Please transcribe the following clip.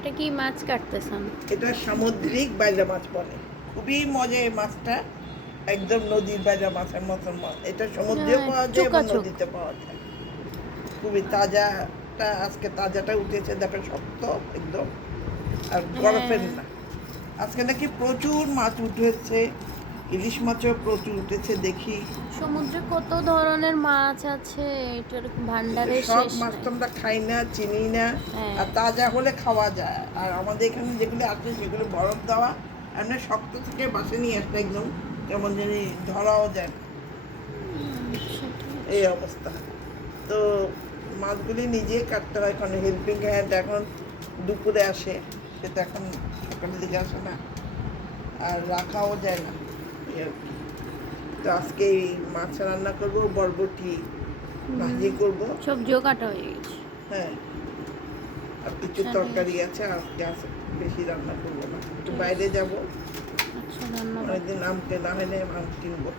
এটা কি মাছ কাটতেছেন? এটা সামুদ্রিক বাইলা মাছ বলে। খুবই মজা এই মাছটা, একদম নদীর বাইলা মাছের মতন মাছ। এটা সমুদ্রেও পাওয়া যায় এবং চোকাচোক। নদীতে পাওয়া যায়। খুবই তাজাটা, আজকে তাজাটা উঠেছে, দেখো শক্ত একদম, আর বরফের হ্যাঁ। না। আজকে নাকি প্রচুর মাছ উঠেছে, ইলিশ মাছও প্রচুর উঠেছে দেখি। সমুদ্রে কত ধরনের মাছ আছে, এটার ভান্ডারের সব শেষ মাছ নাই। তো আমরা খাই না, চিনি না, হ্যাঁ। আর তাজা হলে খাওয়া যায়। আর আমাদের এখানে যেগুলো আছে সেগুলো বরফ দেওয়া, এমনি শক্ত থেকে বাসে নিয়ে আসতে একদম কেমন জানি ধরাও যায় না, এই অবস্থা। তো মাছগুলি নিজেই কাটতে হয়, কারণ হেল্পিং হ্যান্ড এখন দুপুরে আসে, সেটা এখন সকালের দিকে আসে না, আর রাখাও যায় না, এই আর কি। তো আজকে এই মাছ রান্না করবো, বরবটি ভাজি করবো। সবজিও কাটা হয়ে গেছে। হ্যাঁ, আর কিছু আচ্ছা, তরকারি আছে, আজকে বেশি রান্না করবো না, একটু বাইরে যাবো, আচ্ছা, ধন্যবাদ। অনেকদিন আম কেনা হয়নি, আম কিনবো।